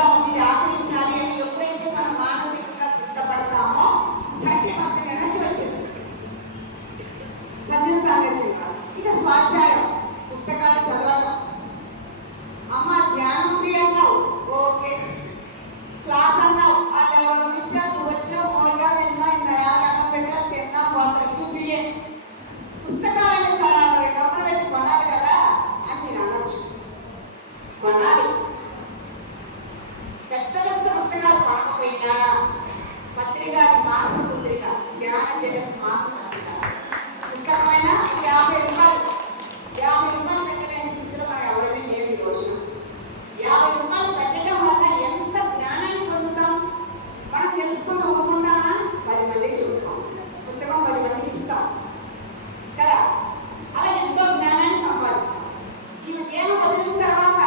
ఇలా ఉంది ఆచరించాలి అని ఎప్పుడైతే మనం మానసికంగా సిద్ధపడతామో 30% ఎనర్జీ వచ్చేస్తుంది. సజ్జన సాంగత్యం, ఇక స్వాధ్యాయం, పుస్తకాలు చదవడం. అమ్మ ధ్యానం ఫ్రీ అన్నావు, ఓకే. క్లాస్ అన్నావు, వాళ్ళు ఎవరు పిలిచా నువ్వు వచ్చావు, మోగా విన్నా, ఇంత యాగం పెట్టా, తిన్నా, పోతా, ఇది ఫ్రీయే. పుస్తకాలన్నీ చదవాలి, డబ్బులు పెట్టి కొనాలి కదా అని నేను అనొచ్చు. కొనాలి. పెద్ద పెద్ద పుస్తకాలు కొనకపోయినా పత్రికాది మానస పుత్రిక, ధ్యాన జగత్ మాస పత్రిక పుస్తకమైన 50 రూపాయలు. 50 రూపాయలు పెట్టలేని స్థితిలో మనం ఎవరైనా లేవు ఈ రోజున. 50 రూపాయలు పెట్టడం వల్ల ఎంత జ్ఞానాన్ని పొందుతాం. మనం తెలుసుకున్న ఊరుకుంటామా? 10 మందికి చెబుతాం, పుస్తకం 10 మందికి ఇస్తాం కదా. అలా ఎంతో జ్ఞానాన్ని సంపాదిస్తాం. ఈ జ్ఞానం వదిలిన తర్వాత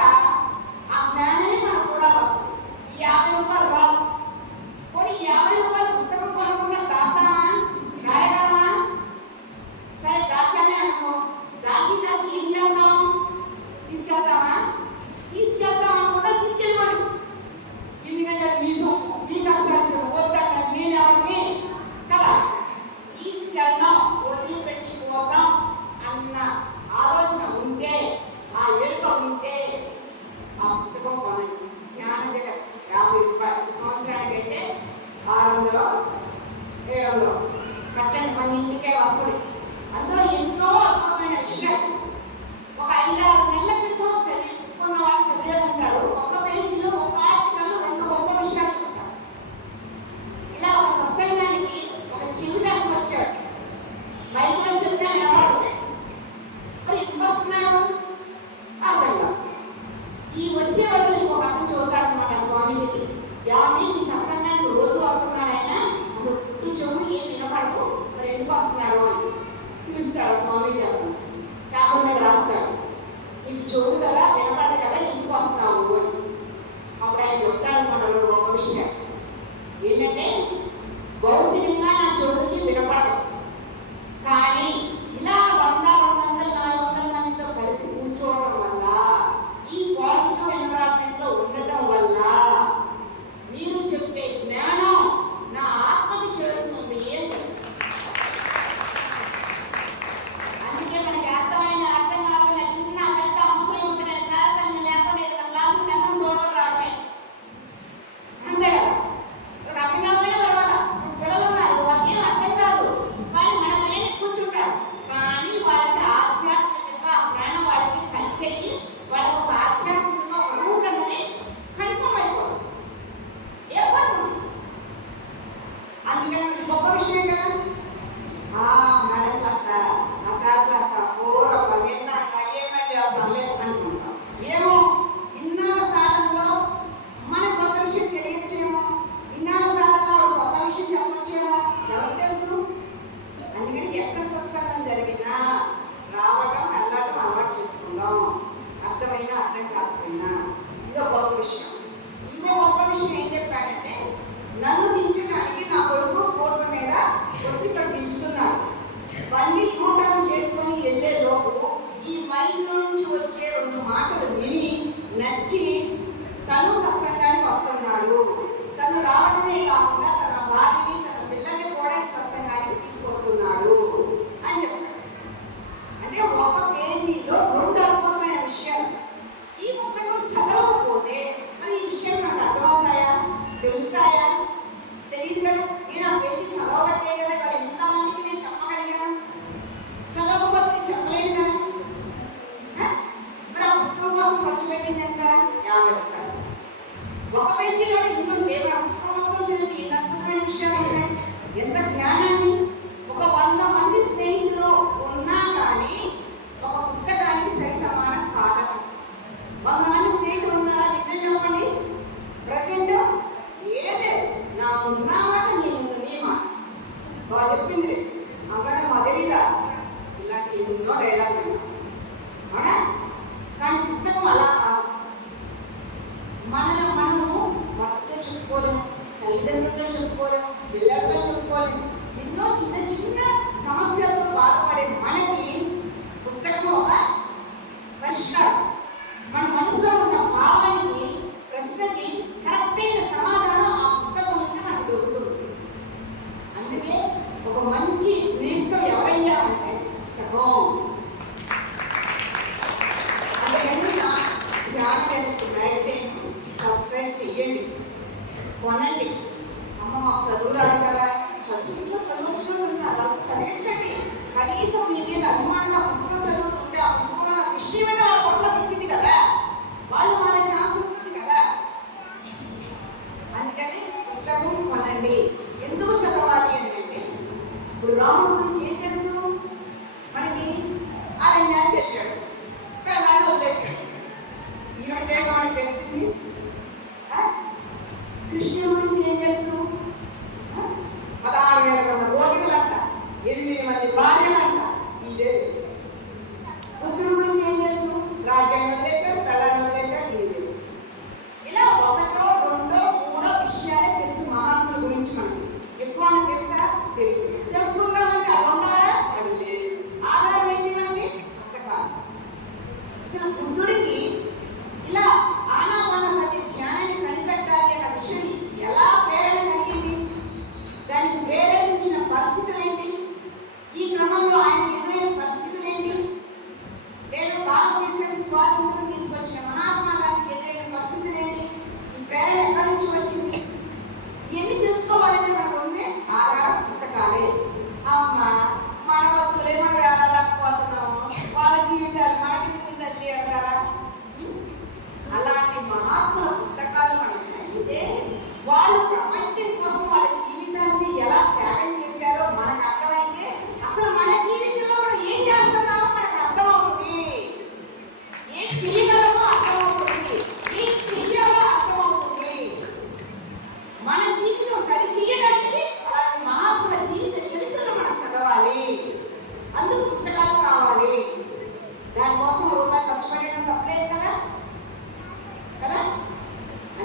ఆ జ్ఞానమే మనకు కూడా వస్తుంది. ఈ 50 రూపాయలు రావు. కొన్ని 50 రూపాయలు పుస్తకం కొనకుండా దాస్తామా? రాయగలమా? సరే దాస్తామే అనుకో, దాసి దాసి ఏం చేద్దాం? తీసుకెళ్తామా? తీసుకెళ్తాం అనుకుంటా తీసుకెళ్ళిపోండి. ఎందుకంటే అది మీసం, మీ కష్టాలు వద్దంటే నేను ఎవరిని కదా. తీసుకెళ్దాం, వదిలిపెట్టి పోతాం అన్న ఆలోచన ఉంటే, ఆ ఎరుక ఉంటే ఆ పుస్తకం కొనండి. జ్ఞాన జగత్ 50 రూపాయలు. సంవత్సరానికి అయితే 600, 700 కట్టండి, మన ఇంటికే వస్తుంది. అందులో ఎన్నో అద్భుతమైన విషయాలు. ఒక 5-6 నెలల క్రితం చదువుకున్న వాళ్ళు చదివే ఉంటారు. ఒక పేజీలో ఒక ఆర్టికల్ 2 గొప్ప విషయాలు ఉంటారు. ఇలా ఒక సత్సంగానికి ఒక చిరుడానికి వచ్చాడు. మైకులో చెప్పినా వినవాడు. మరి ఎందుకు వస్తున్నాడు అర్థం కాదు. ఈ వచ్చేవాడు ఒక అతను చూస్తాడు అనమాట స్వామీజీకి. ఎవరిని మీ సత్సంగానికి రోజు వస్తున్నాడైనా అసలు పుట్టు చెవులు ఏం వినపడదు, మరి ఎందుకు వస్తున్నాడు అని పిలుస్తాడు స్వామీజీ. అతను పేపర్ మీద రాస్తాడు, నీకు చెవుడు కదా, వినపడదు కదా, ఎందుకు వస్తున్నావు అని. అప్పుడు ఆయన చెప్తాడు అనమాట ఒక విషయం ఏంటంటే, భౌతికంగా నా చెవుడికి వినపడదు, కానీ ఇలా 100, 200, 400 మందితో కలిసి కూర్చోవడం వల్ల, ఈ పాజిటివ్ ఎన్విరాన్మెంట్ లో ఉండటం వల్ల మీరు చెప్పే జ్ఞానం నా ఆత్మకి చేరుతుంది అని చెప్తారు. అందుకే మనకి అర్థం కాకుండా చిన్న పెద్ద అంశం ఉంటుంది. తారతమ్యం లేకుండా ఏదైనా క్లాసు నెత్తం చూడడం రావడమే అంతే కదా. ఒక అర్థం కాకుండా పర్వాలా, పిల్లలు ఉన్నారు, వాళ్ళకి ఏం అర్థం కాదు, వాళ్ళు మన పైన కూర్చుంటారు. కానీ వాళ్ళకి ఆధ్యాత్మికంగా ఆ జ్ఞానం వాళ్ళకి టచ్ అయ్యి వాళ్ళకి ఒక ఆధ్యాత్మికంగా ఒక రూట్ అన్నది కన్ఫర్మ్ అయిపోతుంది, ఏర్పడుతుంది. అందుకని ఇది గొప్ప విషయం కదా. మేడం క్లాసా, నా సార్ క్లాసా, పూర్వ విన్నాక ఏమీ అనుకుంటాం. ఏమో ఇన్నాళ్ళ సాధనలో మన కొత్త విషయం తెలియచ్చేమో, ఇన్నాళ్ళ సాధనలో కొత్త విషయం చెప్పొచ్చేమో, ఎవరు తెలుసు. అందుకని ఎక్కడ సత్సంగం జరిగినా రావడం, వెళ్ళడం అలవాటు చేసుకుందాం. అర్థమైనా అర్థం కాకపోయినా ఇదో గొప్ప విషయం. ఇంకో గొప్ప విషయం ఏం చెప్పాడంటే, నన్ను దించడానికి నా కొడుకు స్కూటర్ మీద వచ్చి ఇక్కడ దించుతున్నాడు. బండి స్కూటర్ చేసుకొని వెళ్ళే లోపు ఈ మైండ్లో నుంచి వచ్చే 2 మాటలు విని నచ్చి తను సత్సంగానికి వస్తున్నాడు. తను రావడమే కాకుండా తన భార్యని, తన పిల్లల్ని కూడా ఈ సత్సంగానికి తీసుకొస్తున్నాడు అని చెప్పాడు. అంటే ఒక పేజీలో 2 అద్భుతమైన విషయాలు. ఈ పుస్తకం చదవకపోతే మరి ఈ విషయాలు నాకు అర్థమవుతాయా, తెలుస్తాయా? తెలియదు కదా. నేను ఆ పేజీ చదవబట్టే కదా ఇక్కడ ఎంతమందికి నేను చెప్పగలిగాను. చదవకపోతే చెప్పలేను కదా. మరి ఆ పుస్తకం కోసం ఖర్చు పెట్టింది ఎంత? 50 రూపాయలు. ఒక పేజీలో ఇంట్లో దేవుడు పుస్తకం మొత్తం చదివి ఎన్ని అద్భుతమైన విషయాలు ఉన్నాయి, ఎంత జ్ఞానాన్ని. ఒక 100 మంది స్నేహితులు ఉన్నా కానీ ఒక పుస్తకానికి సరి సమానం కాదు. 100 మంది స్నేహితులు ఉన్నారా? నిజం చెప్పండి. ప్రజెంట్ ఏ లేదు, నా ఉన్నా మాట నీ ముందు నీ మాట. వాళ్ళు చెప్పింది అసలు మా తెలీదా, ఇలాంటి ఎన్నో డైలాగ్ అవునా. కానీ పుస్తకం అలా కాదు. మనము భర్తతో చెప్పుకోలేము, తల్లిదండ్రులతో చెప్పుకోలేము, పిల్లలతో చెప్పుకోలేము. ఎన్నో చిన్న చిన్న సమస్యలతో బాధపడే మనకి పుస్తకం ఒక పరిష్కారం. మన మనసులో ఉన్న భావానికి, ప్రశ్నకి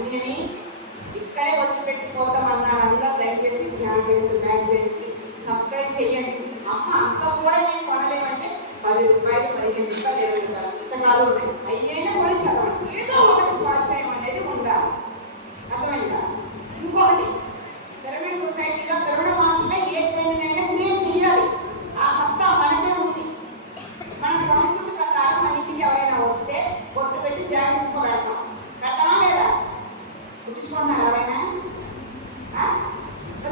ఈయనని ఇక్కడే వదిలిపెట్టిపోతామన్నాడు. అందరూ దయచేసి ధ్యాన జగత్ మ్యాగజైన్కి సబ్స్క్రైబ్ చేయండి. అమ్మ అంత కూడా నేను కొనలేమంటే 10 రూపాయలు, 15 రూపాయలు, 20 రూపాయలు పుస్తకాలు ఉన్నాయి. అయ్యైనా కూడా చదవండి. ఏదో ఒకటి స్వాధ్యాయం అనేది ఉండాలి. అర్థమైందా? ఇంకొకటి, పిరమిడ్ సొసైటీలో పిరమిడ్ మాస్టర్గా ఏ ట్రైనింగ్ క్రియేట్ చేయాలి. ఆ సత్తా మనకే ఉంది. మన సంస్కృతి ప్రకారం మన ఇంటికి ఎవరైనా వస్తే బొట్టు పెట్టి జాకెట్ పెడతాం. పెట్టామా లేదా? కుట్టించుకుంటున్నారు ఎవరైనా?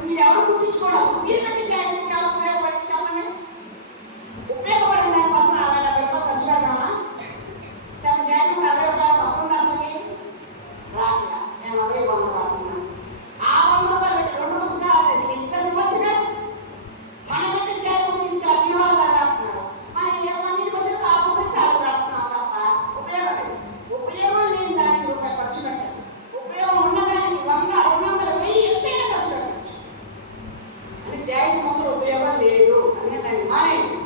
మీరు ఎవరు కుట్టించుకోవడం? మీరు పెట్టి జాకెట్ ఎవరు ఉపయోగపడి చెప్పండి. ఉపయోగపడిన దానికోసం 60-70 రూపాయలు ఖర్చు పెడదామా? చెప్పండి. జాకెట్ 60 రూపాయలు వస్తుంది అసలుకి రాట్లా. 80-100 వాడుతున్నాను. ఆ 100 రూపాయలు పెట్టి 2 పుస్తకాలు వేసి ఇద్దరు వచ్చినా మనం పెట్టి జాకెట్ తీసుకు అభిమానులు తగ్గుతున్నారు. అన్నింటికి వచ్చి కాపు పోయి సాగు పెడుతున్నాం తప్ప ఉపయోగం లేని దానికి రూపాయి ఖర్చు పెట్టాలి. ఉపయోగం ఉన్నదానికి 100, 200, 1000 ఎంతైనా ఖర్చు పెట్టచ్చు. అంటే జాకెట్ మొక్కలు ఉపయోగం లేదు అని దాన్ని మానేయండి.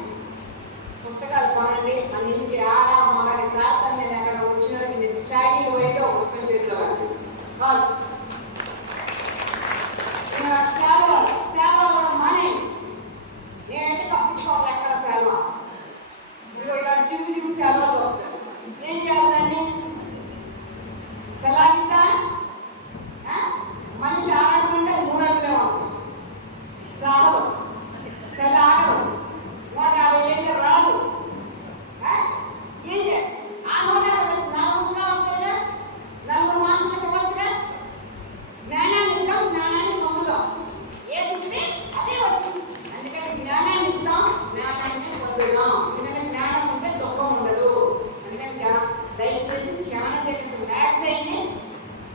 పుస్తకాలు కొనండి. అన్నింటికి ఆడ మగని తారతమ్యం లేకుండా వచ్చినట్టు నేను చాయనీలు పోయితే ఒక పుస్తకం చేతిలో పడుతుంది. సేవ కూడా మానేయండి. నేనైతే తప్పించుకోవాలి ఎక్కడ సేవ. ఇదిగో ఇక్కడ చిగు సేవలు దొరుకుతాయి. ఏం చేయాలి దాన్ని? సెలాగిద్దా? మనిషి ఆడకుంటే 3 అడుగులే ఉంటుంది. సాగదు, సెలాగదు, 150 అయితే రాదు. ఏం చేయాలి? ఆ 150 4 పుస్తకాలు వస్తాయిగా, 4 మాస్టర్లకు ఇవ్వచ్చుగా. జ్ఞానాన్ని ఇద్దాం, జ్ఞానాన్ని పొందుదాం. ఏది ఇస్తే అదే వచ్చింది. అందుకని జ్ఞానాన్ని ఇద్దాం, జ్ఞానాన్ని పొందుదాం. ఎందుకంటే జ్ఞానం ఉంటే దుఃఖం ఉండదు. అందుకని దయచేసి ధ్యాన జగత్ మ్యాగజైన్ని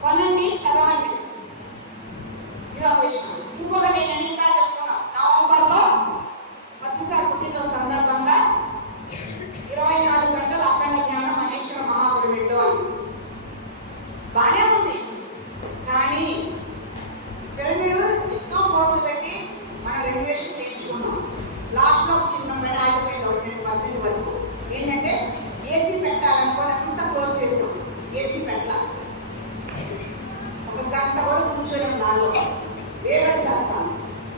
కొనండి, చదవండి. ఇది ఒక విషయం. ఇంకొకటి నేను ఇంత చెప్తున్నా, నవంబర్లో పద్మసారి పుట్టినరోజు సందర్భంగా 24 గంటలు అఖండ ధ్యానం మహేశ్వర మహాపిరమిడ్లో అని బాగానే ఉంది. కానీ పిరమిడ్ ఎంతో కోట్లు పెట్టి మనం రెగ్యులేషన్ చేయించుకున్నాం. లాస్ట్లో ఒక చిన్న మెడ ఆగిపోయింది. 1% వరకు ఏంటంటే ఏసీ పెట్టాలనుకోని అంతా క్లోజ్ చేసాం. ఏసీ పెట్టాలి. 1 గంట కూడా కూర్చొని దానిలో వేరే చేస్తాను.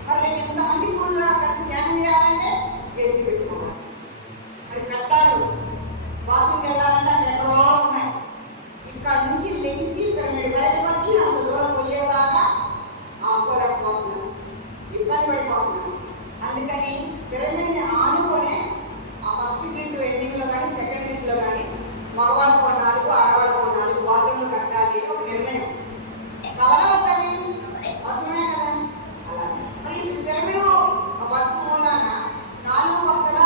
మరి నేను ఇంతమంది కూడా కలిసి ధ్యానం చేయాలంటే ఏసీ పెట్టుకోవాలి. మరి పెద్దాడు బాత్రూమ్కి వెళ్ళాలంటే అక్కడ ఎక్కడో ఉన్నాయి. ఇక్కడ నుంచి లెగిసి పిరమిడ్ బయటకు వచ్చి అంత దూరం పోయేలాగా ఆపుకోలేకపోతున్నాను, ఇబ్బంది పడిపోతున్నాను. అందుకని పిరమిడ్ని ఆడుకొనే ఆ ఫస్ట్ గ్రిడ్ ఎండింగ్లో కానీ సెకండ్ గ్రిడ్లో కానీ మగవాళ్ళకు 4, ఆడవాళ్ళకు 4 బాత్రూమ్లు కట్టాలి. ఒక నిర్ణయం కలగా అవుతుంది, అవసరమే కదా. అలా మరి పిరమిడ్ వర్క్ మూలాన 4 పక్కల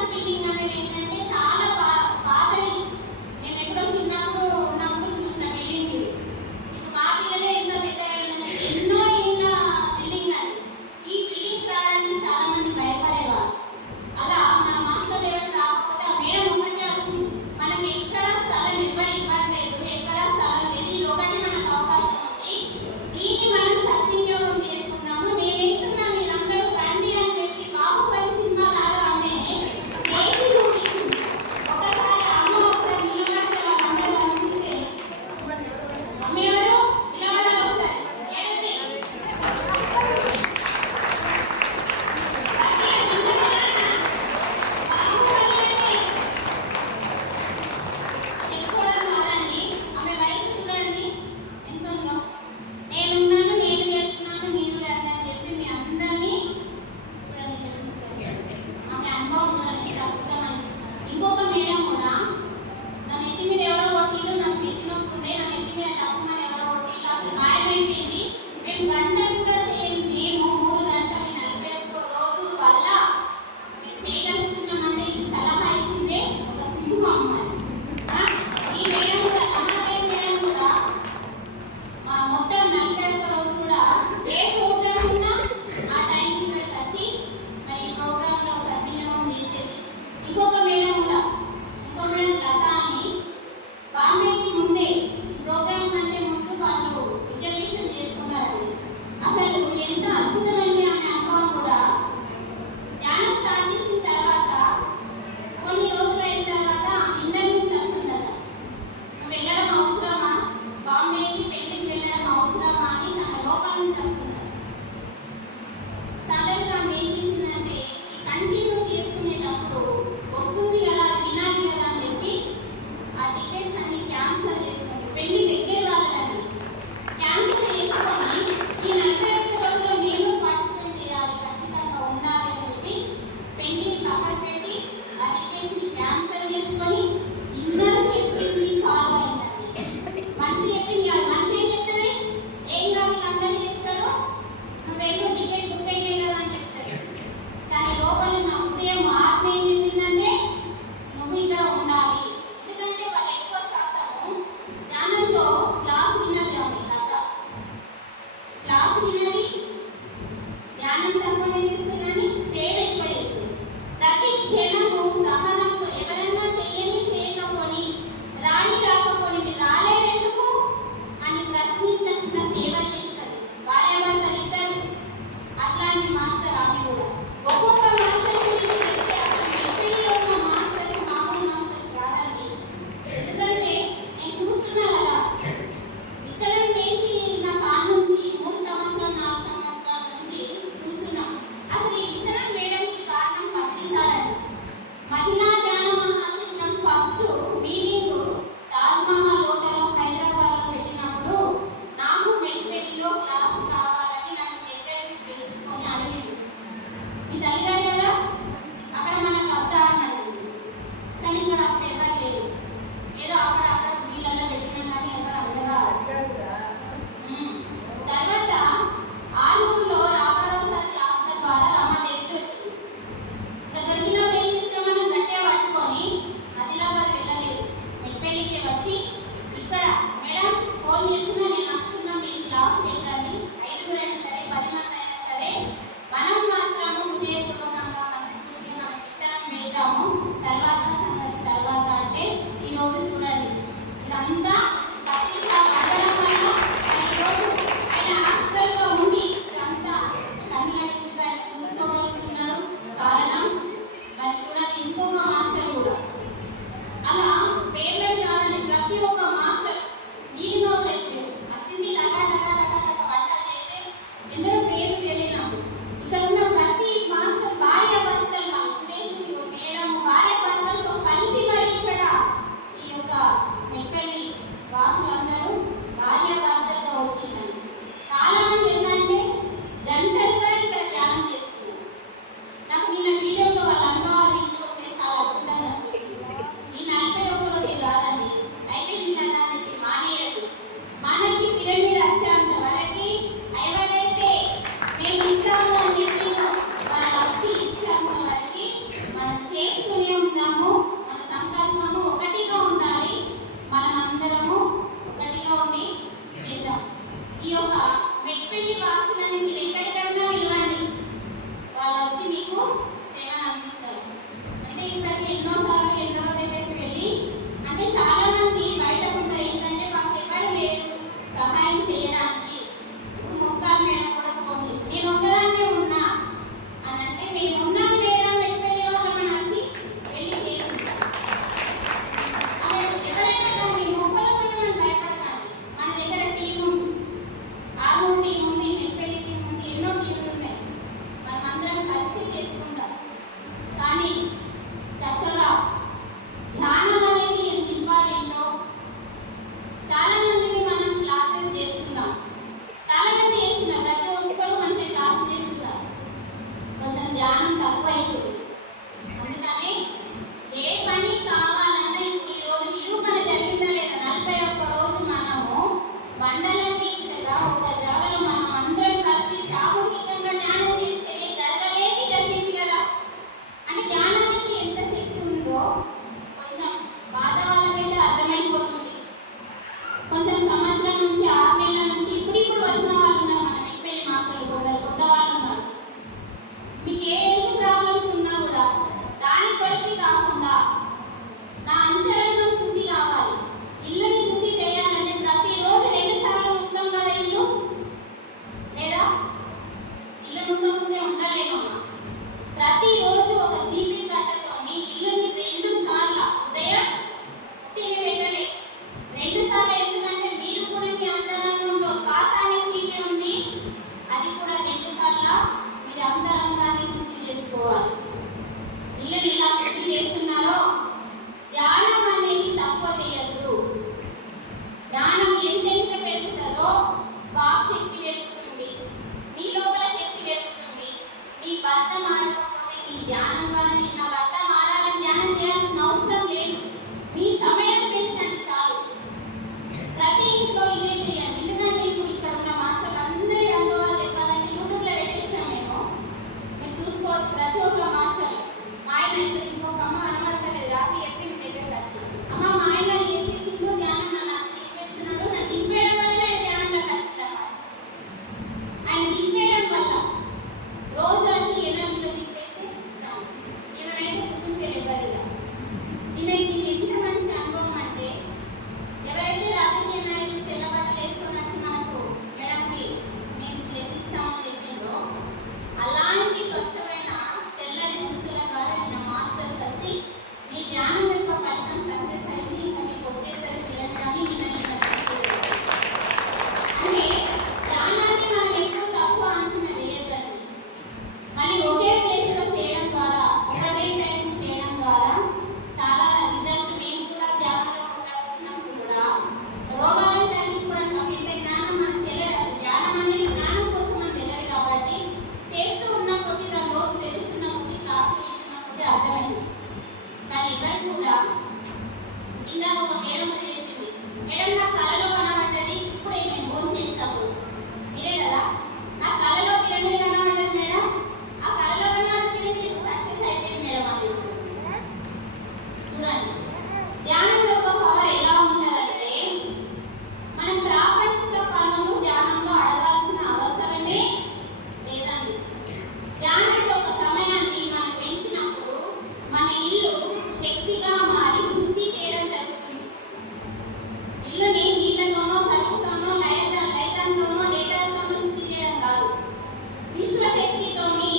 క్లాస్ బిల్డింగ్ అనేది ఏంటంటే చాలా పాతది. నేను ఎప్పుడో చిన్నప్పుడు ఉన్నప్పుడు చూసిన బిల్డింగ్ ఇది. ఇప్పుడు మా పిల్లలే ఎంత పెద్ద ఎన్నో ఏళ్ళ బిల్డింగ్ అది. ఈ బిల్డింగ్ రావడానికి చాలా మంది భయపడేవారు. అలా మన మాస్టర్ లెవెల్ రాకపోతే ఆ మేడం ఉన్నదే వచ్చింది. మనకి ఎక్కడ స్థలం ఇవ్వట్లేదు, ఎక్కడ స్థలం లేదు. ఇది ఒకటి మనకు అవకాశం ఉంది. దీన్ని మనం సద్వినియోగం చేసుకున్నాము. నేను వెళ్తున్నా, మీరందరూ రండి అని చెప్పి బాహుబలి సినిమా లాగా ఆమె చేసి చూపించింది. ఎన్నోసార్లు ఎందరో దగ్గరికి వెళ్ళి అంటే చాలా మంది బయట ఉంటారు ఏంటంటే మాకు ఎవరు లేరు సహాయం చేయడానికి. మొక్కలు మేడం కూడా ఫోన్ చేసి నేను ఒక్కదాన్నే ఉన్నా అని అంటే మేము ఉన్నాం మేడం వెళ్ళి వాళ్ళని వచ్చి వెళ్ళి చేస్తాం. అదే ఎవరైనా కానీ మొక్కల పని మనం భయపడకండి. మన దగ్గర టీం ఉంది, ఆర్మూర్ టీం ఉంది, మెట్పల్లి టీం ఉంది, ఎన్నో టీంలు ఉన్నాయి. మనం అందరం కలిసి చేసుకుంటాం. కానీ చక్కగా ధ్యానం అనేది ఎంత ఇంపార్టెంటో చాలా మందిని మనం క్లాసెస్ చేస్తున్నాం. చాలా మంది చేస్తున్నారు, ప్రతి ఒక్కరు మంచిగా క్లాసులు చేస్తున్నారు. కొంచెం ధ్యానం తక్కువ అయిపోతుంది. అందుకని ఏ పని కావాలన్నా ఇప్పుడు ఈ రోజు నిరూపణ జరిగిందా లేదా 41 రోజు మనము మండల దీక్షగా ఒక జాగలో మనం అందరం కలిసి సామూహికంగా ధ్యానం చేస్తేనే జరగలేని జరిగింది కదా. అంటే ధ్యానానికి ఎంత శక్తి ఉందో కొంచెం బాధ వాళ్ళకైతే అర్థమైపోతుంది. కొంచెం సంవత్సరం నుంచి 6 నెలల నుంచి ఇప్పుడు వచ్చిన వాళ్ళు ఉన్నారు. మన మెట్పల్లి మాస్టర్లు కొందరు కొత్త వాళ్ళు ఉన్నారు. మీకు ఏ హెల్త్ ప్రాబ్లమ్స్ ఉన్నా కూడా దాని కొరకి కాకుండా నా అంతరంగం శుద్ధి కావాలి. ఇల్లుని శుద్ధి చేయాలంటే ప్రతిరోజు 2 సార్లు మొత్తం కదా ఇల్లు, లేదా ఇల్లు ముందుకుంటే ఉండలేమమ్మా. ప్రతిరోజు ఒక చీపిరి కట్టతోని ఇల్లుని 2 సార్లు ఉదయం తిని వెళ్ళలే 2 సార్లు. ఎందుకంటే మీరు కూడా మీ అంతరంగంలో శ్వాస అనే చీపిరి ఉంది, అది కూడా 2 సార్లు మీరు అంతరంగాన్ని శుద్ధి చేసుకోవాలి. ఇల్లుని ఇలా శుద్ధి చేస్తున్నారో ధ్యానం అనేది తక్కువ చేయద్దు. ధ్యానం ఎంతెంత పెరుగుతుందో వాక్ శక్తి పెరుగుతుంది, నీ లోపల శక్తి పెరుగుతుంది. నీ భర్త మారకపోతే నీ ధ్యానం కానీ నా భర్త మారాలని ధ్యానం చేయాల్సిన అవసరం లేదు. మీ సమయం పెంచండి చాలు. ప్రతి ఇంట్లో ఇదే చేయండి. ఎందుకంటే ఇప్పుడు ఇక్కడ ఉన్న మాస్టర్లు అందరి అనుభవాలు చెప్పాలంటే యూట్యూబ్లో పెట్టేసినాం మేము, మీరు చూసుకోవచ్చు. ప్రతి ఒక్క మాస్టర్ మా ఆయన ఇక్కడ ఇంకొక అమ్మ అనబడతలేదు, రాత్రి చెప్పింది దగ్గరికి వచ్చి అమ్మ మా ఆయన చేసేసిండు ధ్యానం నన్ను అసలు నింపేస్తున్నాడు, నన్ను నింపేయడం వల్ల ధ్యానంలో ఖచ్చితంగా ఆయన నింపేయడం వల్ల రోజు వచ్చి ఎనర్జీలో నింపేస్తే ఇవనైతే కూర్చుంటే ఎవరిగా దీనికి ఎంత మంచి అనుభవం అంటే ఎవరైతే రాజకీయ నాయకులు తెల్లబట్టలు వేసుకొని వచ్చి మనకు మేడంకి మేము ప్లేస్ ఇస్తామని చెప్పిందో అలాంటి స్వచ్ఛమైన తెల్లని దుస్తుల ద్వారా నిన్న మాస్టర్స్ వచ్చి మీ ధ్యానం యొక్క ఫలితం సక్సెస్ అయింది, ఇంకా మీకు వచ్చేసరికి తిరగడానికి అంటే ధ్యానాన్ని మనం ఎప్పుడు తక్కువ అంచనా వేయద్దండి. మళ్ళీ ఒకే ప్లేస్లో చేయడం ద్వారా ఒకటే టైం చేయడం ద్వారా చాలా రిజల్ట్. మేము కూడా ధ్యానంలో వచ్చినప్పుడు కూడా రోగాలను తగ్గించుకోవడానికి ఇంత జ్ఞానం మనకు తెలియదు. అసలు ధ్యానం అనేది జ్ఞానం కోసం మనకు తెలియదు కాబట్టి చేస్తూ ఉన్న కొద్ది దాని లోపు తెలుస్తున్న కొద్ది క్లాసులు వింటున్న కొద్ది అర్థమైంది. కానీ ఎవరు కూడా ఇందాక ఒక మేడం చెప్పింది, మేడం నా కళలో కనబడ్డది ఇప్పుడే మేము ఫోన్ చేసినప్పుడు ఇదే కదా నా కళలో పిరమిడ్ కనబడ్డది మేడం, ఆ కళలో కనబడ్డ పిరమిడ్ సక్సెస్ అయిపోయింది మేడం అని. చూడండి ధ్యానం యొక్క పవర్ ఎలా ఉంటుందంటే మనం ప్రాపంచిక పనులు ధ్యానంలో అడగాల్సిన అవసరమే లేదండి. ధ్యానం యొక్క సమయాన్ని మనం పెంచినప్పుడు మన ఇల్లు శక్తిగా మారి శుద్ధి చేయడం జరుగుతుంది. ఇల్లుని నీళ్ళతోనో సరుకుతోనో లైజాన్తోనో డేటాతోనో శుద్ధి చేయడం కాదు, విశ్వశక్తితోని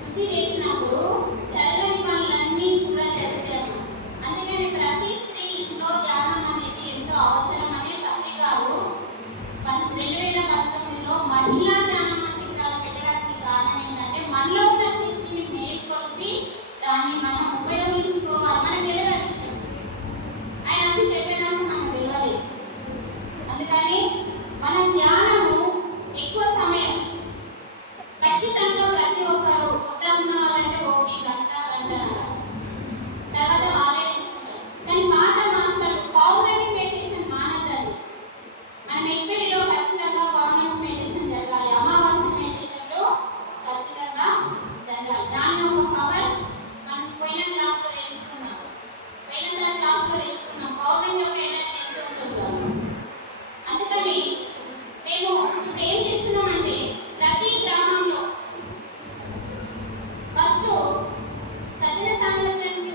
శుద్ధి చేసినప్పుడు జరగని పనులన్నీ కూడా జరుగుతాయి. అందుకని ప్రతి స్త్రీ ఇంట్లో ధ్యానం అనేది ఎంతో అవసరం అనే పత్రి గారు 2019లో మహిళా ధ్యానం చిత్రాలు పెట్టడానికి కారణం ఏంటంటే మనలో ఉన్న శక్తిని మేల్కొల్పి దాన్ని మనం ఉపయోగించుకోవాలి. మనకు తెలియదు ఆ విషయం, ఆయన వచ్చి చెప్పేదానికి మనకు తెలియలేదు. అందుకని మనం ధ్యానము ఎక్కువ సమయం ఖచ్చితంగా ప్రతి ఒక్కరు కొత్త ఉన్న వాళ్ళంటే 1 గంట తర్వాత వాళ్ళే నేర్చుకుంటారు. కానీ పాత మాస్టర్లు పౌర్ణమి మెడిటేషన్ మానద్దండి. మన మెట్పల్లిలో ఖచ్చితంగా పౌర్ణమి మెడిటేషన్ జరగాలి, అమావాస్య మెడిటేషన్లో ఖచ్చితంగా జరగాలి. దాని ఒక పవర్ మనం పోయిన క్లాస్లో తెలుసుకున్నాం, పోయినసారి క్లాస్లో తెలుసుకున్నాం పౌర్ణమి యొక్క ఎనర్జీ ఎంత ఉంటుందో. అందుకని మేము ఇప్పుడు ఏం చేస్తున్నామంటే ప్రతి గ్రామంలో ఫస్ట్ సజన సాంగత్యానికి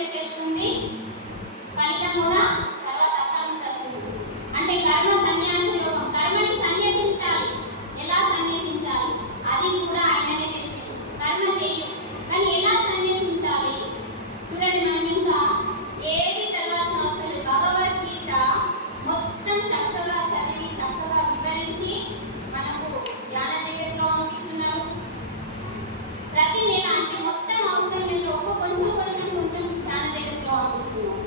దగ్గరికి వెళ్తుంది, ఫలితం కూడా తర్వాత అక్కడ నుంచి వస్తుంది. అంటే కర్మ సన్యాస యోగం, కర్మని సన్యసించాలి. ఎలా సన్యసించాలి అది కూడా ఆయననే చెప్పింది. కర్మ చెయ్యి కానీ ఎలా సన్యసించాలి చూడండి. మనం ఇంకా ఏది చదవాల్సిన అవసరం లేదు. భగవద్గీత మొత్తం చక్కగా చదివి చక్కగా వివరించి మనకు ధ్యాన జగత్తులో పంపిస్తున్నారు. ప్రతి నెల అంటే మొత్తం అవసరం లేదు, కొంచెం ధ్యాన జగత్తులో పంపిస్తున్నారు.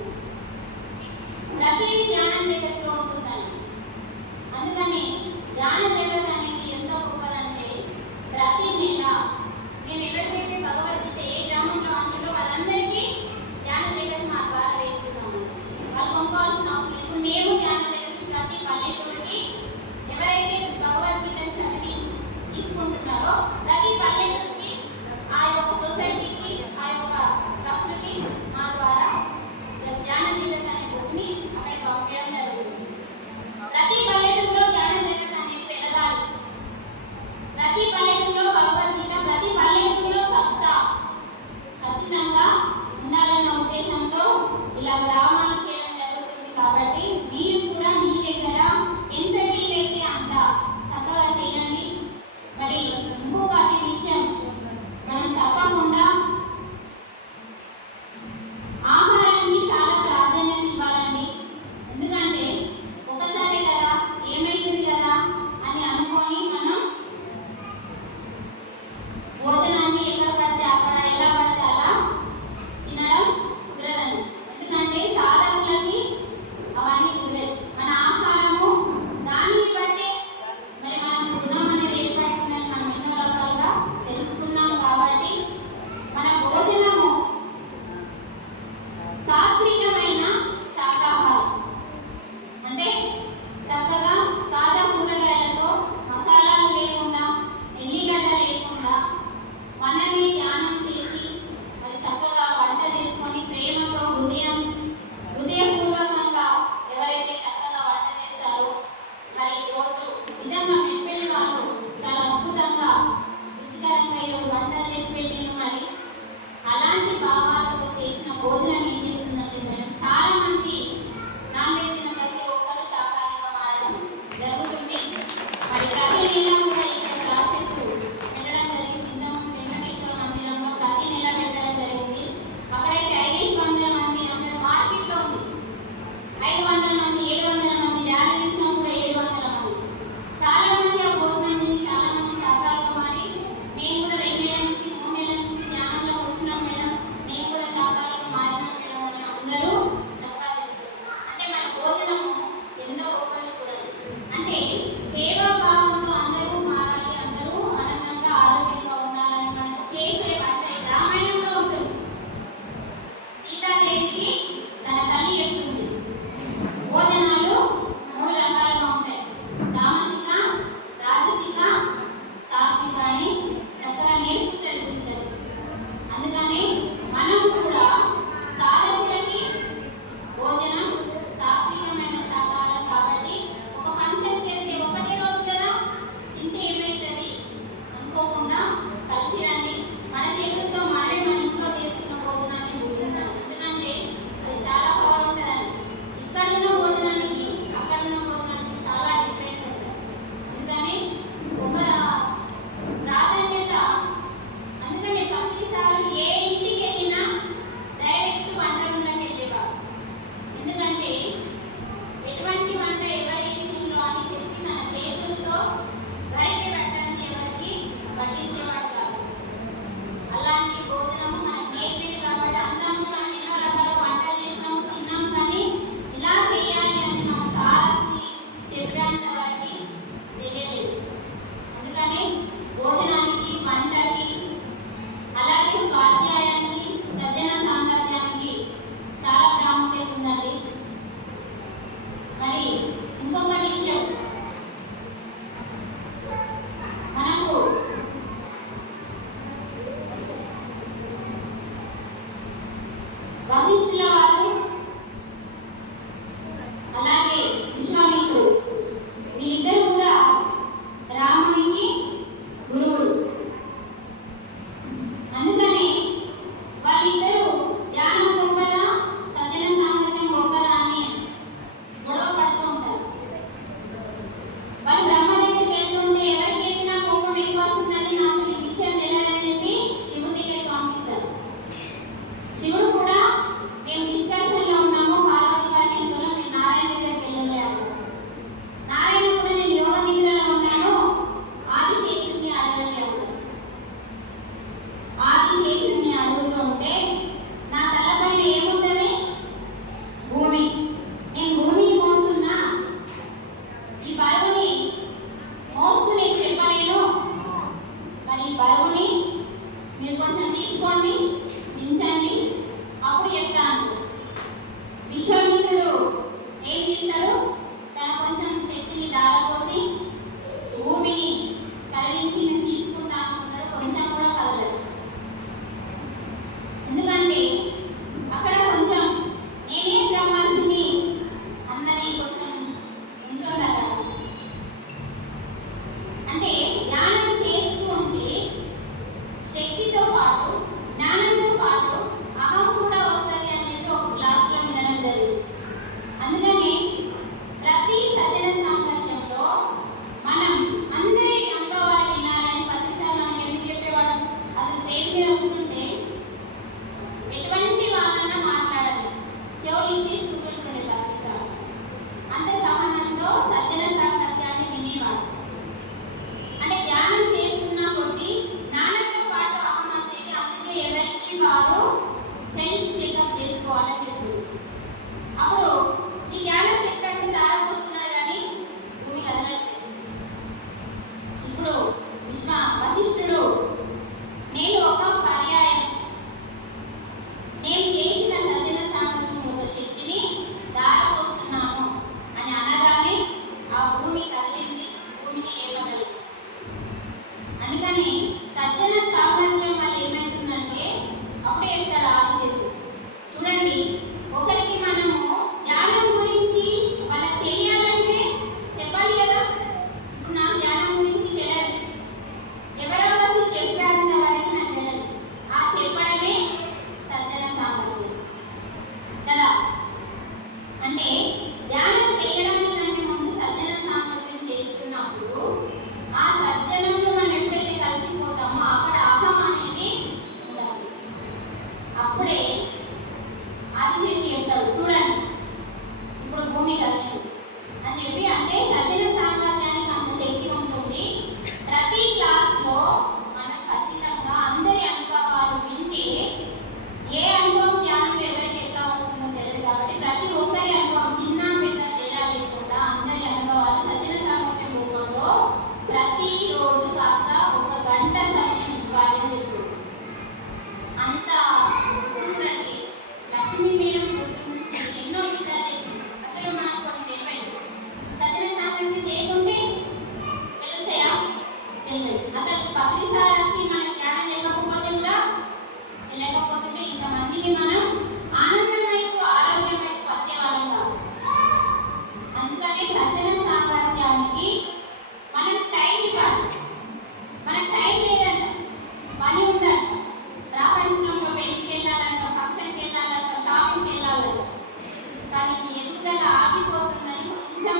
కానీ మీ ఎదుగుదల ఆగిపోతుందని కొంచెం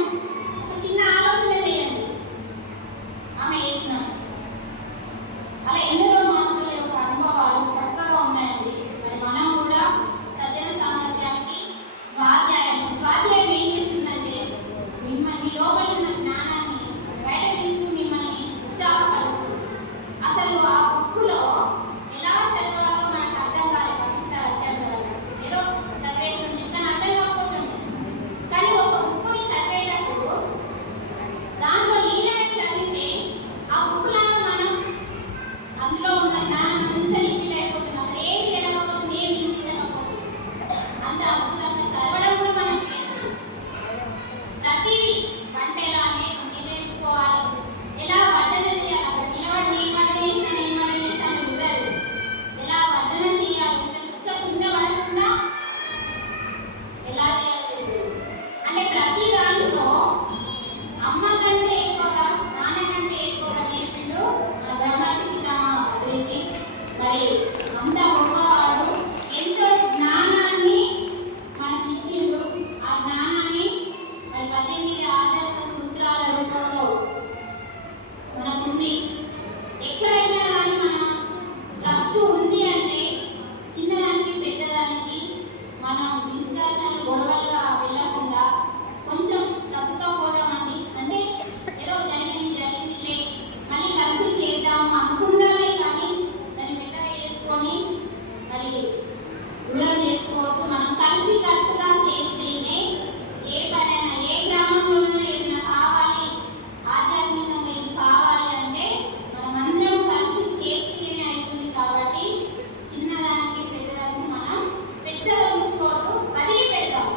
ఒక చిన్న ఆలోచన చేయండి. ఆమె చేసినాం. అలా ఎందరో మాస్టర్ల యొక్క అనుభవాలు చక్కగా ఉన్నాయండి. మరి మనం కూడా సజ్జన సాంగత్యానికి స్వాధ్యాయం ఏం చేస్తుందంటే మిమ్మల్ని లోపల ఉన్న జ్ఞానాన్ని బయట తీస్తూ మిమ్మల్ని ఉత్సాహపరుస్తుంది. అసలు ఆ బుక్కులో ఎలా చదవాలో మనకు అర్థం కాలేదు. ఏదో చదివేస్తుంది కానీ అర్థం కాకపోతుంది. కానీ ఒక బుక్కుని చదివేటప్పుడు దాంట్లో లీనమై చదివితే ఆ బుక్లాగా మనం అందులో ఉన్న జ్ఞానం అంతా రిపీట్ అయిపోతుంది. అసలు ఏమి తెలియకపోతుంది, ఏమి వినిపించకపోతుంది. అంత అద్భుతంగా చదవడం కూడా మనం ప్రతిదీ వంటేలానే తెలుసుకోవాలి. ఎలా వడ్డన చేయాలి, అక్కడ నిలబడి నేను వడ్డన చేస్తాను కుదరదు. ఎలా వడ్డన చేయాలి, ఇంకా చుక్క కింద పడకుండా ఎలా చేయాలి అంటే ప్రతి దాంట్లో అమ్మ కంటే ఎక్కువగా నాన్న కంటే ఎక్కువగా నేర్పిండు బ్రహ్మర్షి పితామహ. మరి అంత గొప్పవాడు, ఎంతో జ్ఞానాన్ని మనకి ఇచ్చిండు. ఆ జ్ఞానాన్ని మరి 18 ఆదర్శ సూత్రాల రూపంలో మనకుంది. ఎక్కడైనా కానీ మన ట్రస్ట్ ఉంది అంటే చిన్నదానికి పెద్దదానికి మనం డిస్కషన్ గొడవలుగా వెళ్ళకుండా కొంచెం సర్దుగా పోదామండి. అంటే ఏదో జరిగిందిలే మళ్ళీ కలిసి చేద్దాము అనుకుందామే కానీ దాన్ని మెల్లగా చేసుకొని మరి దూరం చేసుకోవద్దు. మనం కలిసి కట్టుగా చేస్తేనే ఏ పనైనా ఏ గ్రామంలోనైనా ఏదైనా కావాలి, ఆధ్యాత్మికంగా ఇది కావాలి అంటే మనం అందరం కలిసి చేస్తేనే అవుతుంది. కాబట్టి చిన్నదానికి పెద్దదానికి మనం పెద్దగా తీసుకోవద్దు, వదిలిపెడదాం.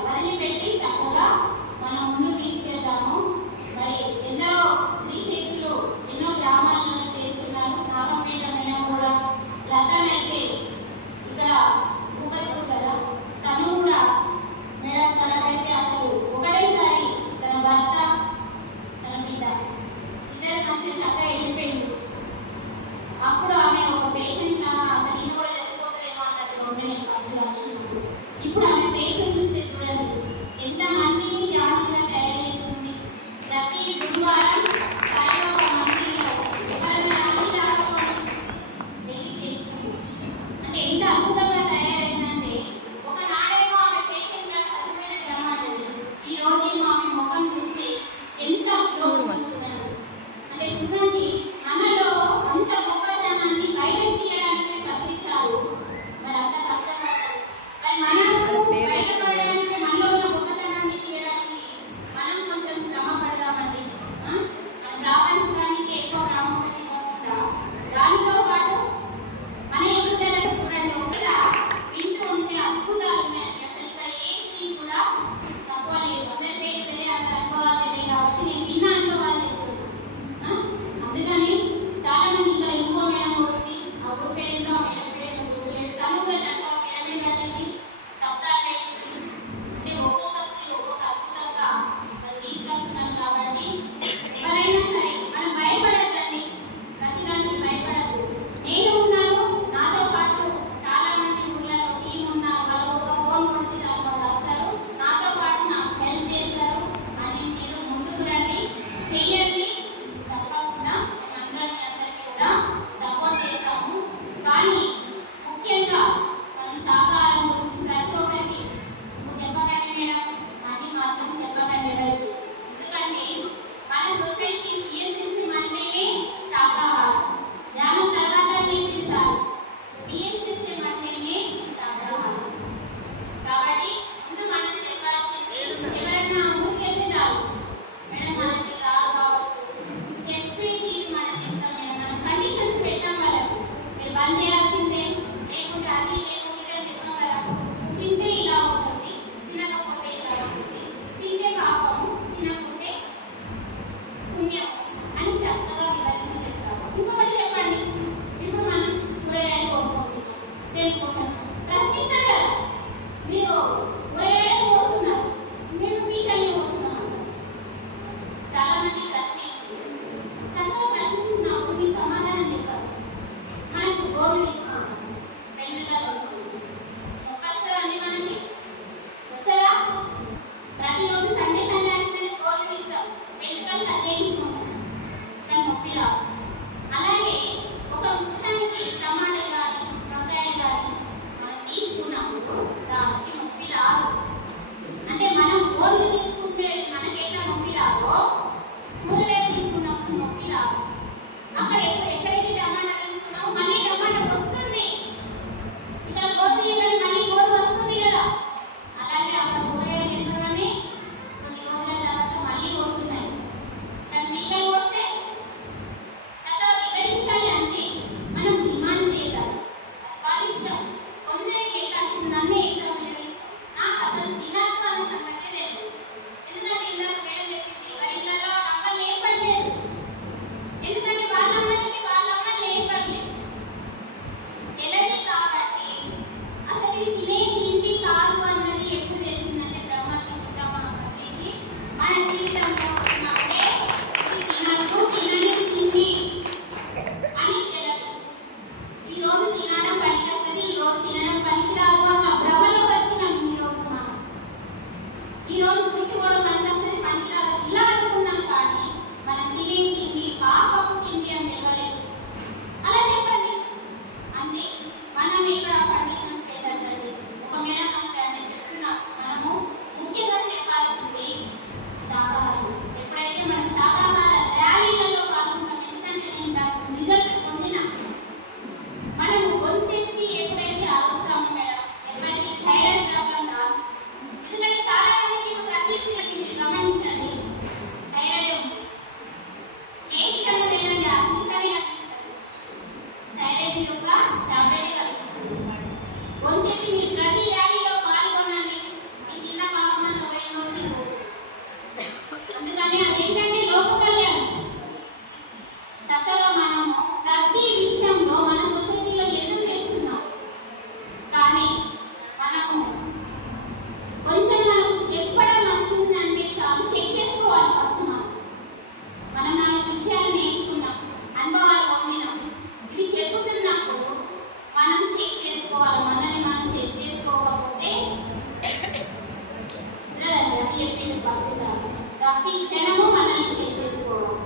ప్రతి క్షణము మనల్ని చెక్ చేసుకోవడం.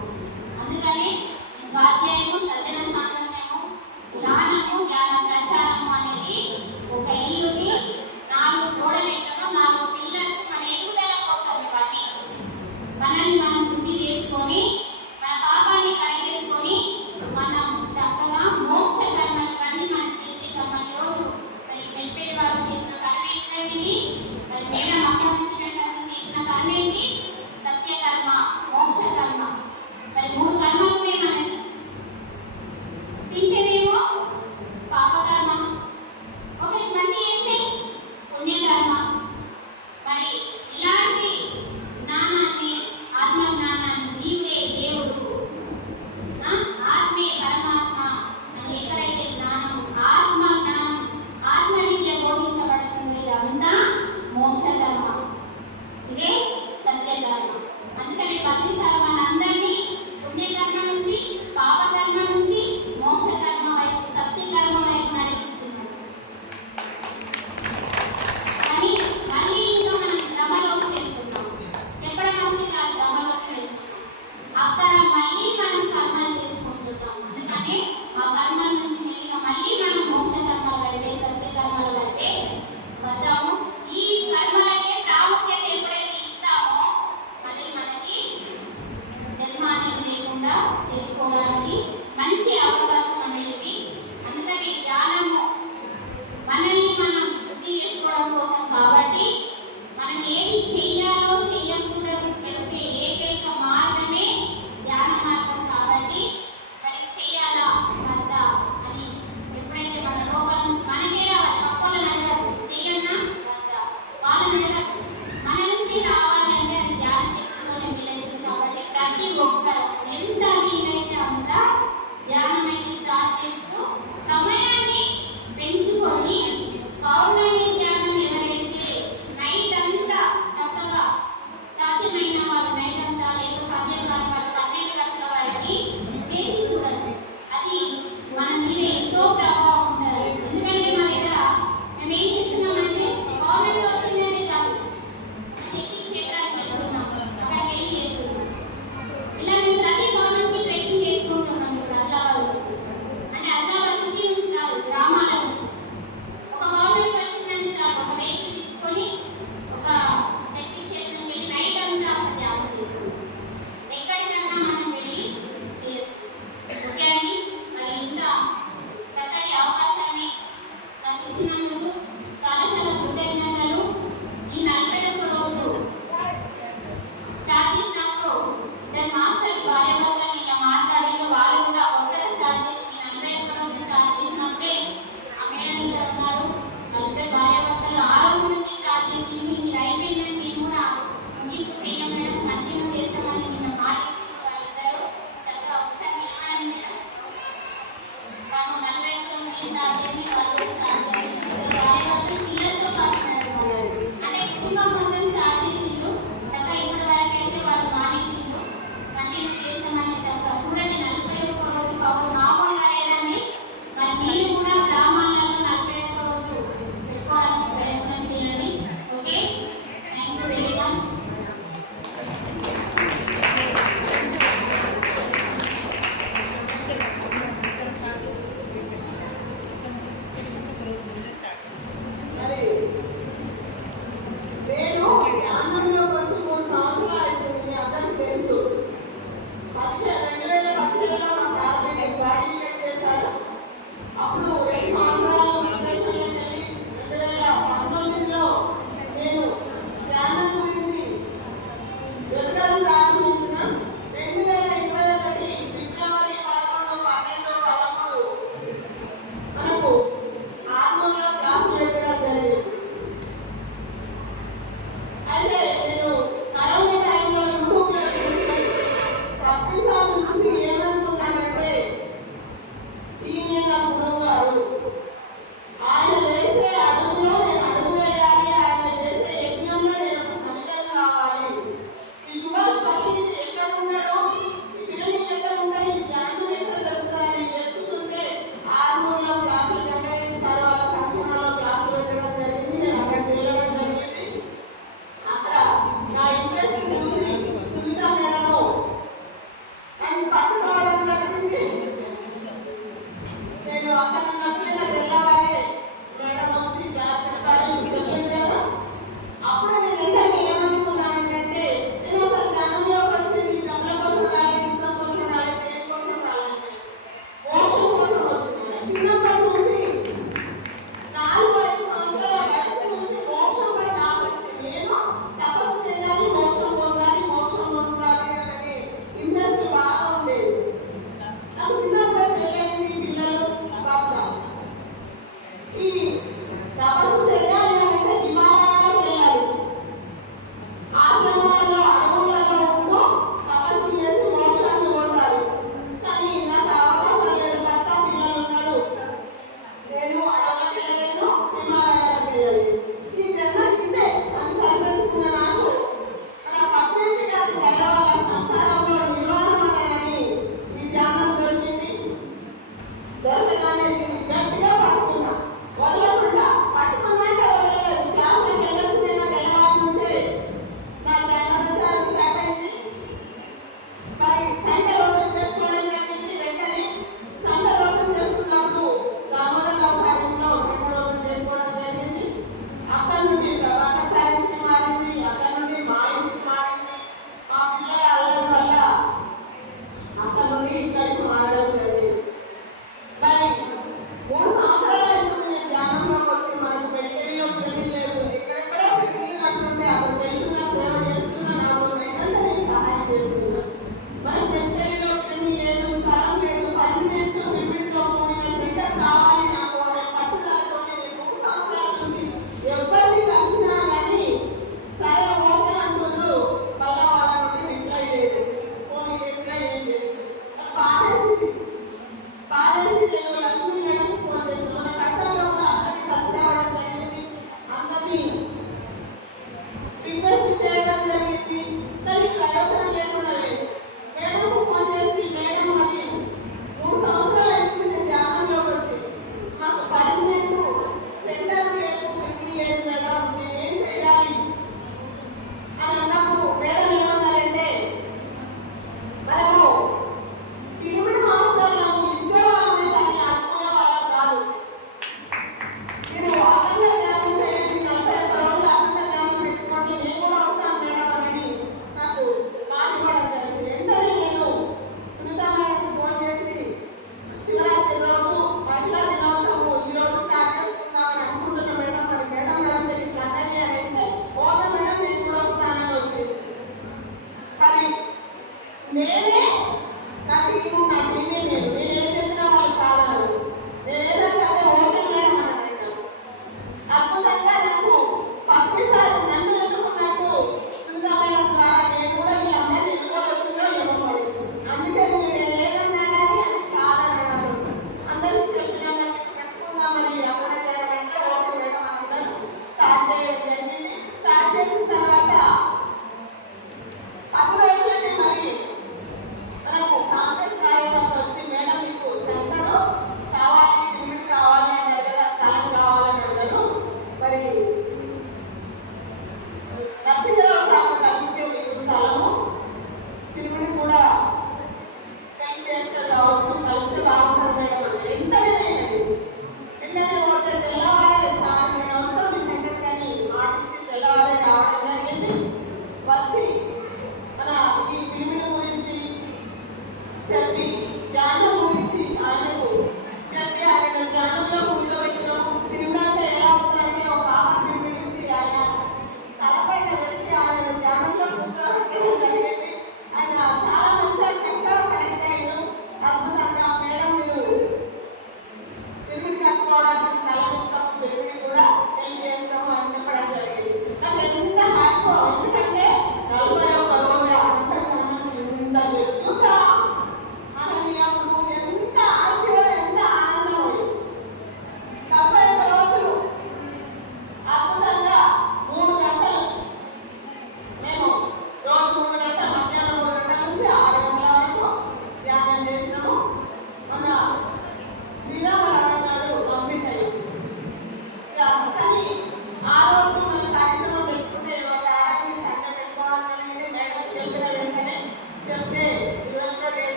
అందుకనే స్వాధ్యాయము, సజ్జన సాంగత్యము, జ్ఞానము, జ్ఞాన ప్రచారము అనేది ఒక ఇల్లుకి 4 గోడలు ఎక్కడం, 4 పిల్లర్స్ మన ఎదుగుదల కోసం. ఇవన్నీ మనల్ని మనం శుద్ధి చేసుకొని మన పాపాన్ని కడిగేసుకొని మనం చక్కగా మోక్ష కర్మలు ఇవన్నీ మనం చేసే కర్మలు. ఈరోజు మరి పెంపేటి వాళ్ళు చేసిన కర్మ ఏంటంటే, మరి మేడం అక్కడ నుంచి చేసిన కర్మ ఏంటి? సత్యకర్మ, మోక్ష కర్మ. మరి 3 కర్మలు ఉన్నాయి మనకి. తింటేనేమో పాపకర్మ, ఒకరికి మంచి చేస్తే పుణ్యకర్మ. మరి ఇలాంటి జ్ఞానాన్ని, ఆత్మ జ్ఞానాన్ని, జీవుడే దేవుడు, ఆత్మే పరమాత్మ అని ఎక్కడైతే జ్ఞానం, ఆత్మ జ్ఞానం, ఆత్మ విద్య బోధించబడుతుందో ఇదంతా మోక్షకర్మ, ఇదే సత్యకర్మ. అందుకని పత్రిసారి మనందరినీ పుణ్య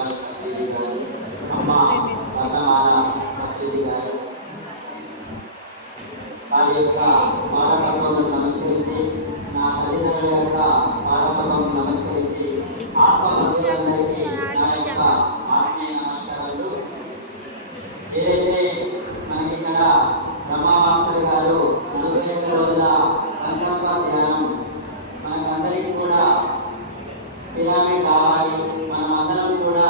శ్రీనివాస్ పత్రిజీ గారు, అమ్మ వర్ణమాల పత్రిజీ గారు వారి యొక్క పాదపద్మములను నమస్కరించి, నా తల్లిదండ్రుల యొక్క పాదపద్మములను నమస్కరించి, ఆత్మ బంధువులందరికీ నా యొక్క ఆత్మీయ నమస్కారాలు. ఏదైతే మనకి ఇక్కడ బ్రహ్మా మాస్టర్ గారు 41 రోజుల సంకల్ప ధ్యానం మనకందరికీ కూడా పిరమిడ్ కావాలి, మనం అందరం కూడా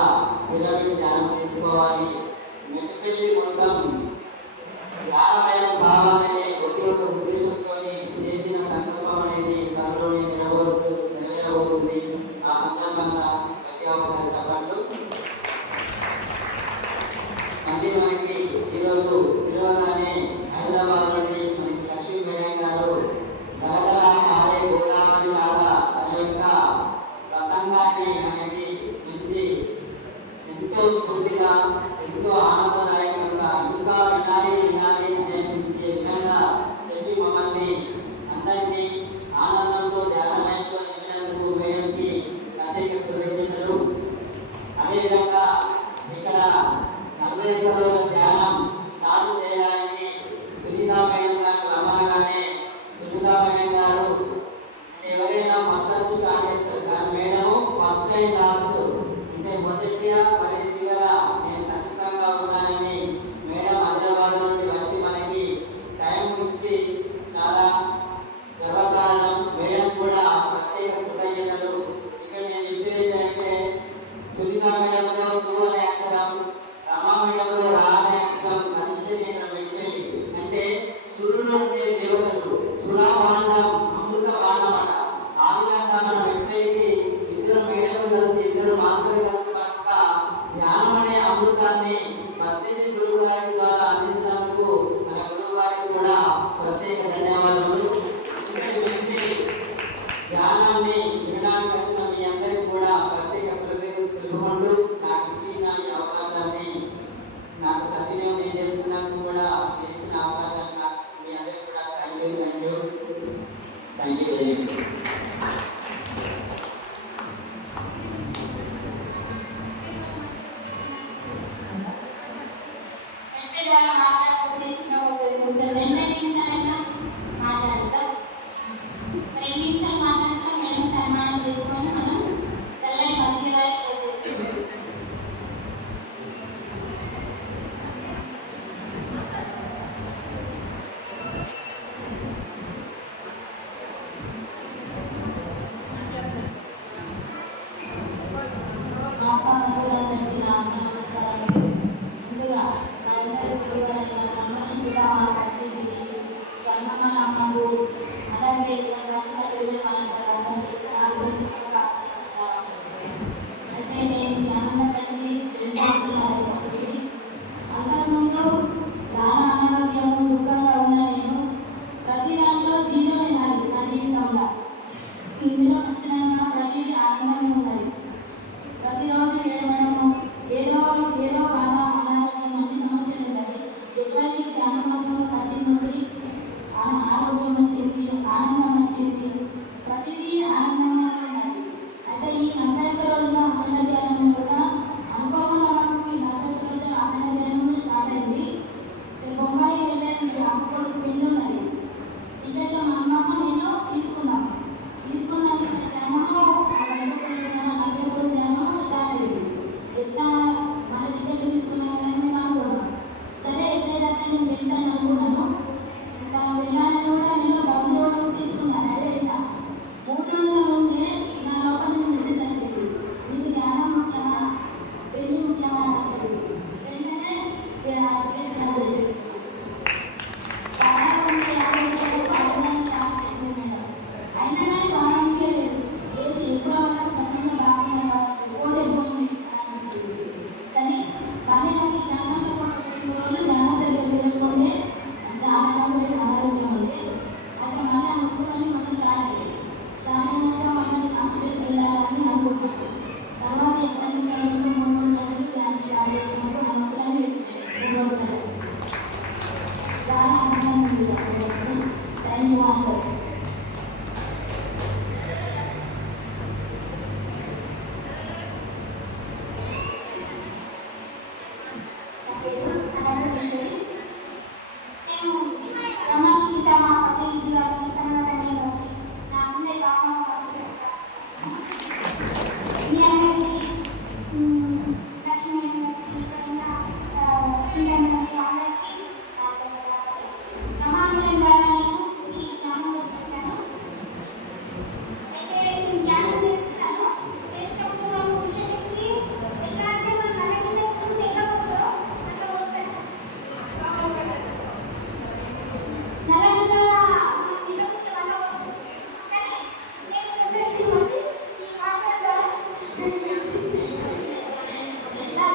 పిరమిడ్ ధ్యానం చేసుకోవాలి, మెట్టుపల్లి మొత్తం ధ్యానమయం కావాలనే ఒకే ఒక ఉద్దేశంతో చేసిన సంకల్పం అనేది త్వరలోనే నెరవేరబోతుంది. ఆ సందర్భంగా గట్టిగా చెప్పండి. మళ్ళీ మనకి ఈరోజు పిలవగానే హైదరాబాద్ నుండి మనకి లక్ష్మీ మేడం గారు గలగల మారే గోదావరి లాగా తన యొక్క ప్రసంగాన్ని మనకి ఇచ్చి ఎంతో స్ఫూర్తిగా, ఎంతో ఆనందదాయకంగా ఇంకా వినాలి అనిపించే విధంగా చెప్పి మమ్మల్ని అందరినీ ఆనందంతో ధ్యానమయంతో నింపినందుకు మేడంకి ప్రత్యేక కృతజ్ఞతలు. అదేవిధంగా ఇక్కడ 41 రోజుల ధ్యానం స్టార్ట్ చేయడానికి సునీతా మేడం గారు రమ్మనగానే సునీతా మేడం గారు ఎవరైనా ఫస్ట్ నుంచి స్టార్ట్ చేస్తారు, కానీ మేడం ఫస్ట్ అండ్ లాస్ట్ అంటే మొదటిగా మరి చివర నేను ఖచ్చితంగా ఉన్నానని మేడం హైదరాబాద్ నుండి వచ్చి మనకి టైం ఇచ్చి చాలా గర్వకారణం. మేడం కూడా ప్రత్యేక కృతజ్ఞతలు. ఇక్కడ నేను చెప్పేది ఏంటంటే సునీతా మేడంలో సు అనే అక్షరం, రమా మేడంలో రా అనే అక్షరం కలిస్తే నేను వెళ్ళి అంటే సురులు అంటే దేవతలు, సురాభాండం అమృత భాండం అట. ఆ విధంగా మనం వెళ్ళి ఇద్దరు మేడలు కలిసి, ఇద్దరు మాస్టర్లు కలిసి కనుక ధ్యానం అనే అమృతాన్ని పత్రిజీ గురువు గారి ద్వారా అందించినందుకు మన గురువు గారికి కూడా ప్రత్యేక ధన్యవాదాలు. ఇంతటి నుంచి ధ్యానాన్ని వినడానికి వచ్చిన మీ అందరికీ కూడా ప్రత్యేక కృతజ్ఞతలు తెలుపుకుంటూ నాకు ఇచ్చిన ఈ అవకాశాన్ని నాకు సద్వినియోగం చేసుకున్నందుకు కూడా మీరు ఇచ్చిన అవకాశాన్ని మీ అందరికీ కూడా థ్యాంక్ యూ.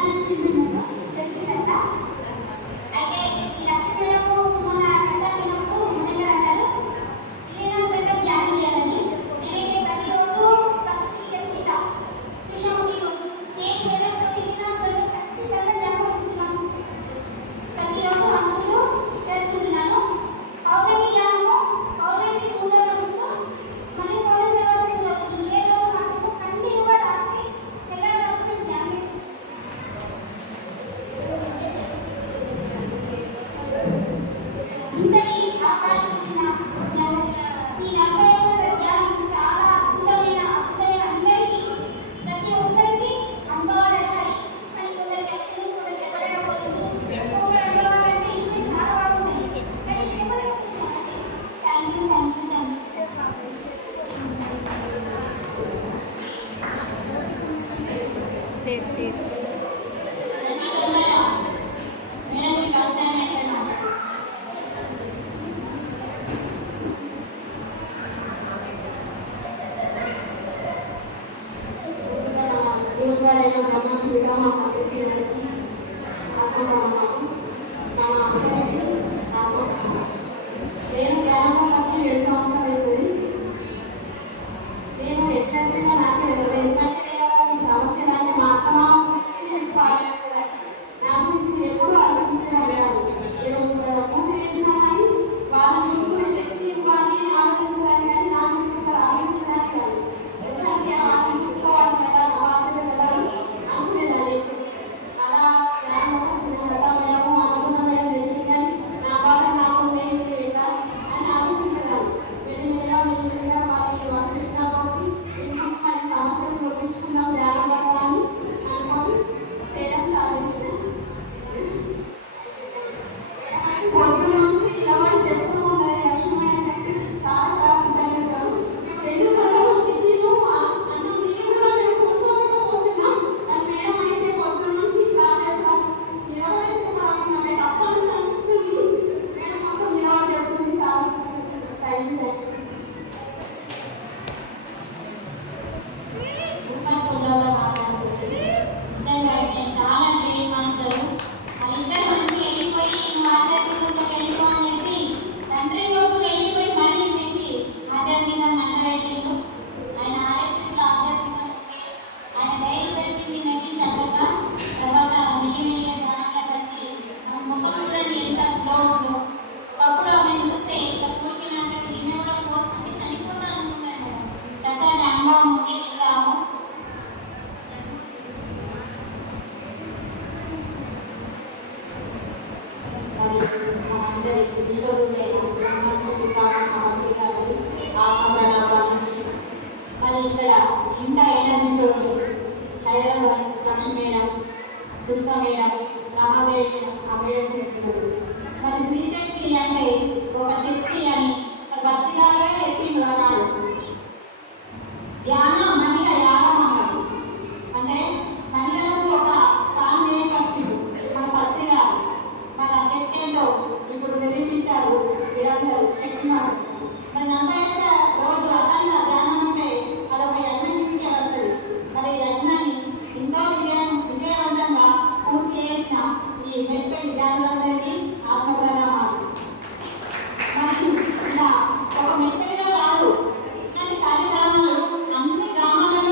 తీసుకుంటున్నారో తెలిసిందంట. అయితే ఈ లక్ష్మీ మేడము మొన్న కట్టాలన్నప్పుడు మొన్న అంటారు ఇల్లు పెట్ట ధ్యానం చేయాలని. నేనైతే ప్రతిరోజు ప్రకృతి చెప్తా కృష్ణముఖి రోజు నేను వెళ్ళినప్పుడు ఇల్లు ఖచ్చితంగా ధ్యానం చేస్తున్నాను. ప్రతిరోజు అన్నంలో చేస్తున్నాను. పౌర్ణమి ధ్యానము పౌర్ణమికి పూలతో ముందు మళ్ళీ పౌర్ణమి తర్వాత ఏదో నాకు కంటిన్యూగా రాసి తెల్లవారు ధ్యానం ఇంతటి అవకాశం ఇచ్చిన ఈ 40 ధ్యానం చాలా అద్భుతమైన అందరికీ ప్రతి ఒక్కరికి అనుభవాలు వచ్చాయి. కానీ కొందరు చెప్పలేదు, కొందరు చెప్పలేకపోతుంది. ఒక్కొక్క అనుభవాలు అంటే ఇది చాలా బాగుంది కానీ చెప్పలేకపోతున్నాను. Thank you. గురుగారైన బ్రహ్మశ్రీగా మా పద్ధతి గారికి ఆత్మభావం నా అమ్మగారికి ఆత్మభావం. నేను ధ్యానంలో వచ్చి 7 సంవత్సరాలు అవుతుంది. నేను ఎట్లా వచ్చినా నాకు తెలియదు. ఎందుకంటే నేను ఈ సమస్య అంటే మా అత్తమ్మ గురించి నేను ఎక్కువ ఆలోచించలేదు. నా గురించి నేను ఎప్పుడూ ఆలోచించడం లేదు. నేను పూజ చేసినా కానీ వాళ్ళని చూసుకునే శక్తి ఇవ్వాలి ఆలోచించడానికి, కానీ నా గురించి అసలు ఆలోచించడానికి కాదు. ఎందుకంటే వాళ్ళని చూసుకోవాలి కదా, నా బాధ్యత కదా అనుకునేదాన్ని. అలా జ్ఞానం వచ్చిన కదా మేము అనుకున్నాం తెలియదు, కానీ నా బాధ నాకు నేను ఎట్లా అని ఆలోచించదాన్ని. మెల్లిమెల్లిగా వాళ్ళు చెప్పిన కాబట్టి మన సమస్యలు గుర్తించుకున్నాం ధ్యానం కదా అని అనుకొని చేయడం చాలా ఇష్టం. పొద్దున నుంచి ఇలా చెప్తూ ఉన్నది లక్ష్మీ చాలా కృతజ్ఞతలు. రెండు కళ్ళు తిను అన్నం తిని కూడా మేము కూర్చోలేకపోతున్నాం. కానీ మేడం అయితే పొద్దున నుంచి ఇలా నిలబడి చెప్పాలి నాకు తప్పని అనిపిస్తుంది. మేడం మొత్తం నిలబడి చెప్తుంది. చాలా థ్యాంక్ యూ. చాలా గ్రేట్ మాస్టర్. వాళ్ళిద్దరు మంచిగా వెళ్ళిపోయి ఆధ్యాత్మికంలోకి వెళ్ళిపో అని చెప్పి తండ్రి లోపు వెళ్ళిపోయి మళ్ళీ నెక్కి ఆధ్యాత్మికంగా మండబెట్టిండు. ఆయన ఆధ్యాత్మిక ఆయన డైరీ పెట్టి నెక్కి చక్కగా తర్వాత మిగిలిన ధ్యానంలోకి వచ్చి ముఖం చూడండి ఎంత గ్లో ఉందో. ఒకప్పుడు ఆమె చూస్తే ఇట్లా కూర్చున్నట్టు ఈమె కూడా పోతుంది చనిపోతా అనుకున్నాను. చక్కగా అనుభవం ఉంటే రాము. మనందరి విశ్వవిద్యాలయ మంత్రి గారు ఆత్మప్రణామాలు. మరి ఇక్కడ ఇంకా ఎన్నో హైదరాబాద్ లక్ష్మీ మేడం, శిల్ప మేడం, రామాదేవి మేడం, అభయం చెప్తున్నారు. మరి శ్రీశక్తి అంటే ఒక శక్తి అని భక్తిగారే చెప్పిండు అన్నాడు. ధ్యానం మహిళ యాగం అన్నాడు. అంటే మహిళలకు ఒక స్థానం ఏర్పరిచిండు మన భక్తి గారు. మన శక్తి ఏంటో ఇప్పుడు నిరూపించారు మీరందరూ శక్తిమాన్. మరి అంత రోజు అఖండ ధ్యానం ఉంటే అదొక యజ్ఞానికి వస్తుంది. మరి యజ్ఞాన్ని ఎంతో విజయవంతంగా పూర్తి చేసిన ఈ మెట్పై ధ్యానులందరికీ ఆత్మప్రణామాలు. మరి ఇలా ఒక మెట్పైలో కాదు, ఇట్లాంటి కార్యక్రమాలు అన్ని గ్రామాలకు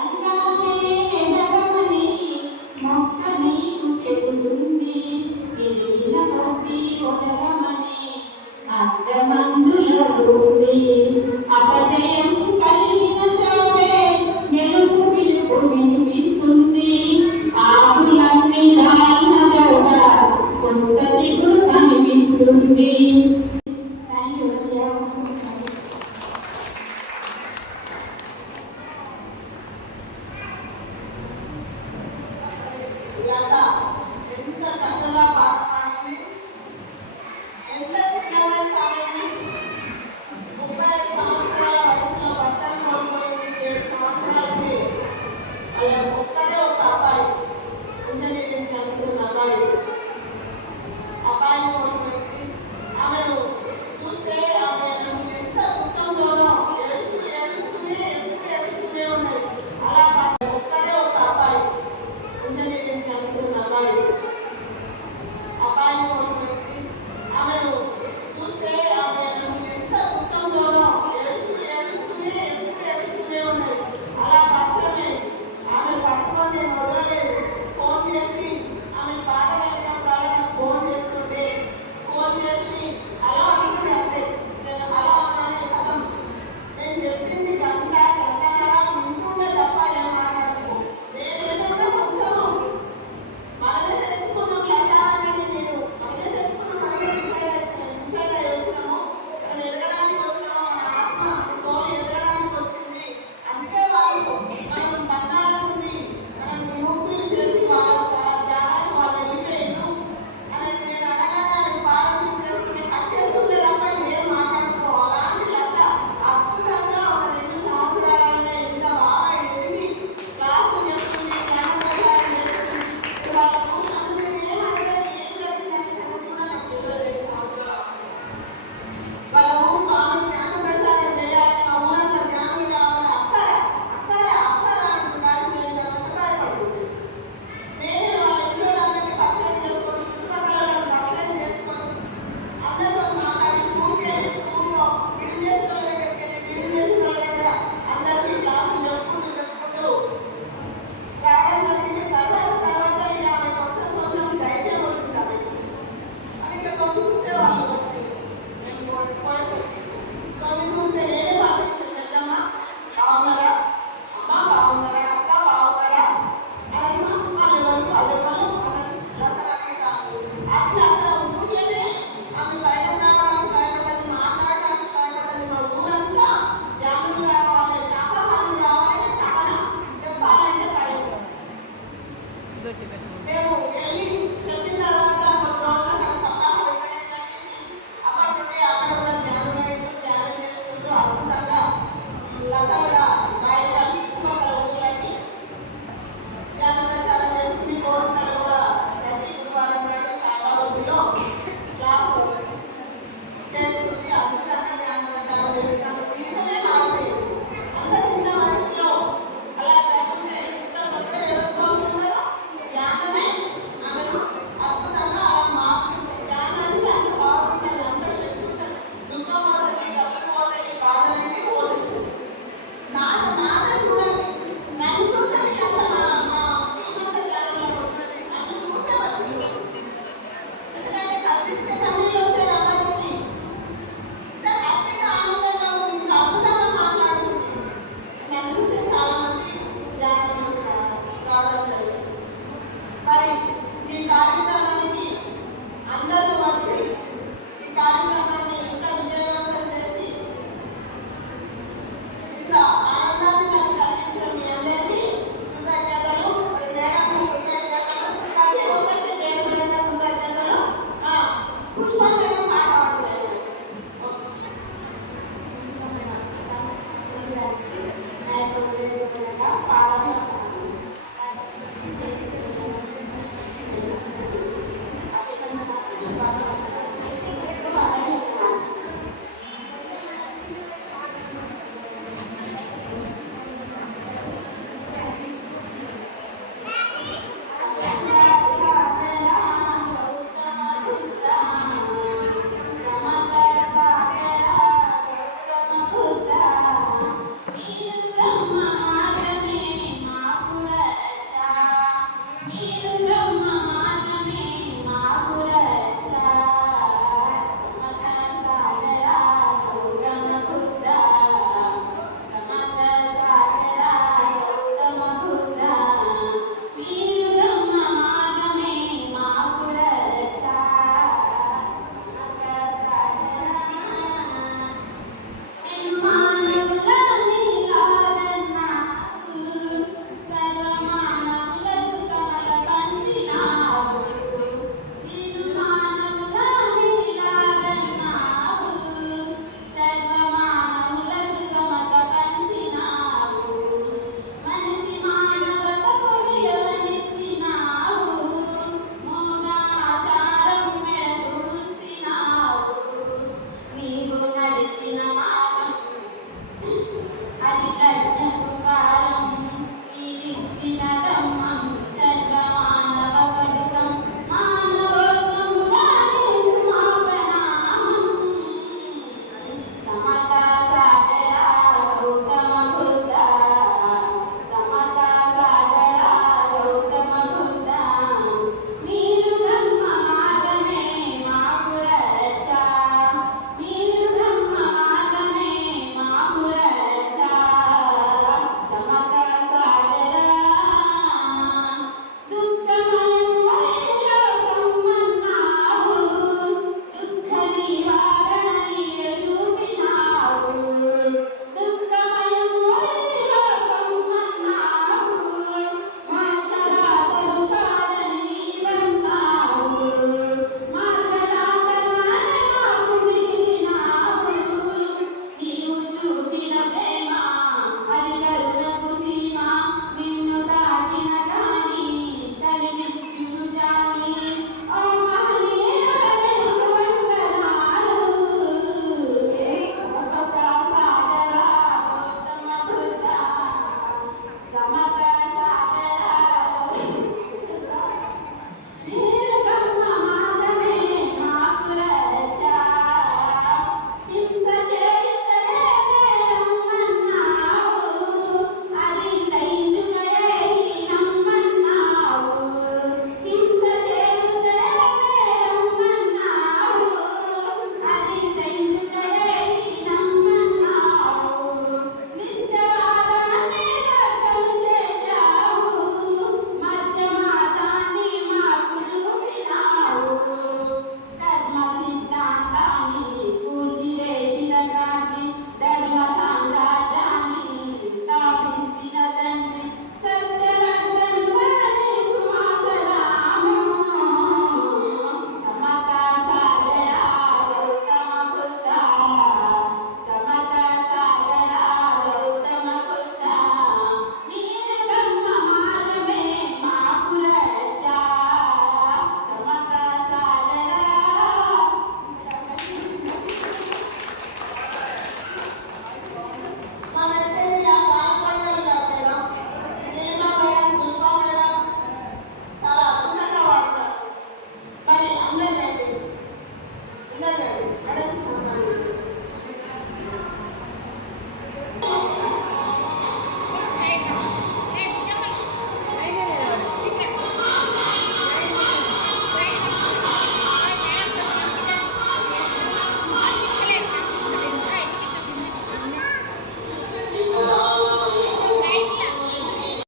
అందామే ఎదగమని మొక్క నీకు చెబుతుంది, ఎదిగిన కొద్దీ ఒదగమని అర్థమందులో ఉంది. అపజయం కలిగిన చోటే గెలుపు పిలుపు వినిపిస్తుంది. ఆకులన్నీ రాలిన చోట కొత్త చిగురు కనిపిస్తుంది. లత ఎంత చక్కగా పాట పాడింది. ఎంత చిన్న వయసు ఆమెది. 35 సంవత్సరాల వయసులో భర్తను కోల్పోయింది. 7 సంవత్సరాలకి వాళ్ళ ఒక్కడే ఒక అబ్బాయి, ఇంజనీరింగ్ చదువుతున్న అబ్బాయి. అబ్బాయిని కోల్పోయింది. ఆమెను చూస్తే ఆమె ఎంత దుఃఖంతోనో ఏడుస్తూనే ఎప్పుడు ఏడుస్తూనే ఉన్నది. అలా ఒక్కడే ఒక అబ్బాయి, ఇంజనీరింగ్ చదువుతున్న అబ్బాయి. అబ్బాయిని కోల్పోయింది. ఆమెను చూస్తే ఆమె ఎంత దుఃఖంతోనో ఏడుస్తూనే ఎప్పుడు ఏడుస్తూనే ఉన్నది. అలా పచ్చని ఆమెను పట్టుకొని నేను వదలలేదు. ఫోన్ చేసి ఆమె బాధ కలిగినప్పుడు నాకు ఫోన్ చేస్తుంటే ఫోన్ చేసి అలా అనుకుని అంతే. నేను అలా అన్నాను కథం. నేను చెప్పింది గంటన్నర వింటుండే తప్ప ఏం మాట్లాడదు. నేను ఏదన్నా కొంచెము మనమే తెచ్చుకున్నాం లతాని, నేను మనమే తెచ్చుకున్నాం, మనమే డిసైడ్ అయ్యి వచ్చినాము. మనం ఎదగడానికి వచ్చినాము. మన ఆత్మ గోల్ ఎదగడానికి వచ్చింది. అందుకే వాళ్ళు మనం బంధాల నుండి మనం విముక్తులు చేసి వాళ్ళ జ్ఞానాన్ని వాళ్ళు వెళ్ళిపోయిండు అని నేను అనగానే ఆమె బాధని చేసుకుని కట్టేస్తుండే తప్ప ఏం మాట్లాడుకో. అలాంటి లత అద్భుతంగా ఒక 2 సంవత్సరాలనే ఇంత బాగా ఎదిగి క్లాసులు చెప్తుంది, జ్ఞాన ప్రచారం చేస్తుంది. వాళ్ళ కూర్చొని నేను ఏం అడగలేదు, ఏం జరిగిందని సంగతి కూడా నాకు తెలియదు. 2 సంవత్సరాలు వాళ్ళ ఊరు ఆమె జ్ఞాన ప్రచారం చేయాలి, మా ఊరంతా జ్ఞానులు కావాలి, అక్కర అంటున్నారు. నేను తర్వాత భయపడుతుంది. నేనే వాళ్ళ ఇంట్లో అందరినీ పరిచయం చేసుకొని, చుట్టుపక్కల వాళ్ళని పరిచయం చేసుకొని, అందరితో మాట్లాడి స్కూల్కి వెళ్ళి స్కూల్లో విడి చేసిన వాళ్ళ దగ్గరికి వెళ్ళి విడి చేసిన వాళ్ళ దగ్గర అందరికీ క్లాసులు చెప్పుకుంటూ రావడం జరిగింది. తర్వాత ఇక ఆమె కొంచెం ధైర్యం వచ్చింది. ఆమెకు అని ఇట్లా తొంగి చూస్తే వాళ్ళు వచ్చి మేము పోయేసరికి తొంగి చూస్తే నేనే పంపించాను. పెద్దమ్మ బాగున్నారా, అమ్మ బాగున్నారా, అక్క బాగున్నారా అని వాళ్ళు అన్నట్టు అట్లా అక్కడ ఊర్లోనే ఆమె బయటకు రావడానికి భయపడ్డది, మాట్లాడడానికి భయపడ్డది. మా ఊరంతా జ్ఞానులు కావాలి, శాకాహారులు కావాలని తపన, చెప్పాలంటే భయం. మేము